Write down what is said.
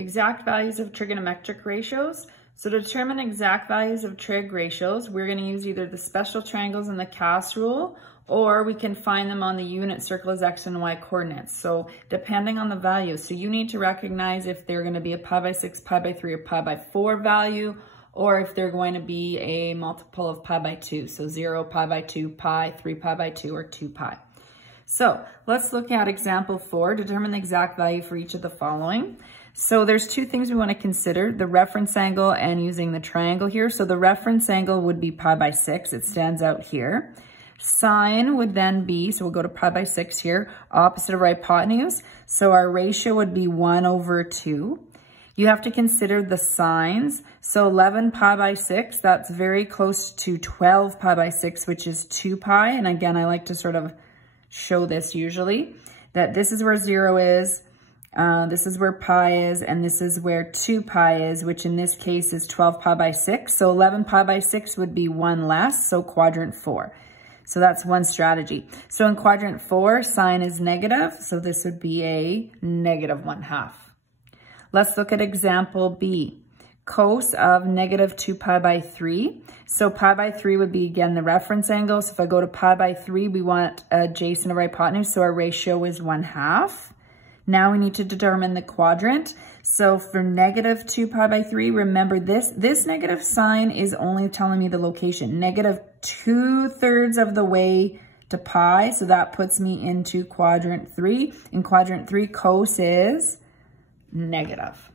Exact values of trigonometric ratios. So to determine exact values of trig ratios, we're going to use either the special triangles and the CAS rule, or we can find them on the unit circle as x and y coordinates. So depending on the value, so you need to recognize if they're going to be a pi by 6, pi by 3, or pi by 4 value, or if they're going to be a multiple of pi by 2. So 0, pi by 2, pi, 3 pi by 2, or 2 pi. So let's look at example 4, determine the exact value for each of the following. So there's two things we want to consider, the reference angle and using the triangle here. So the reference angle would be pi by 6, it stands out here. Sine would then be, so we'll go to pi by 6 here, opposite of hypotenuse. So our ratio would be 1 over 2. You have to consider the sines. So 11 pi by 6, that's very close to 12 pi by 6, which is 2 pi. And again, I like to sort of show this usually, that this is where 0 is, this is where pi is, and this is where 2 pi is, which in this case is 12 pi by 6. So 11 pi by 6 would be 1 less, so quadrant 4. So that's one strategy. So in quadrant 4, sine is negative, so this would be a negative 1/2. Let's look at example B. Cos of negative 2 pi by 3. So pi by 3 would be, again, the reference angle. So if I go to pi by 3, we want adjacent of hypotenuse, so our ratio is 1/2. Now we need to determine the quadrant. So for negative 2 pi by 3, remember this negative sign is only telling me the location. Negative 2/3 of the way to pi, so that puts me into quadrant 3. In quadrant 3, cos is negative.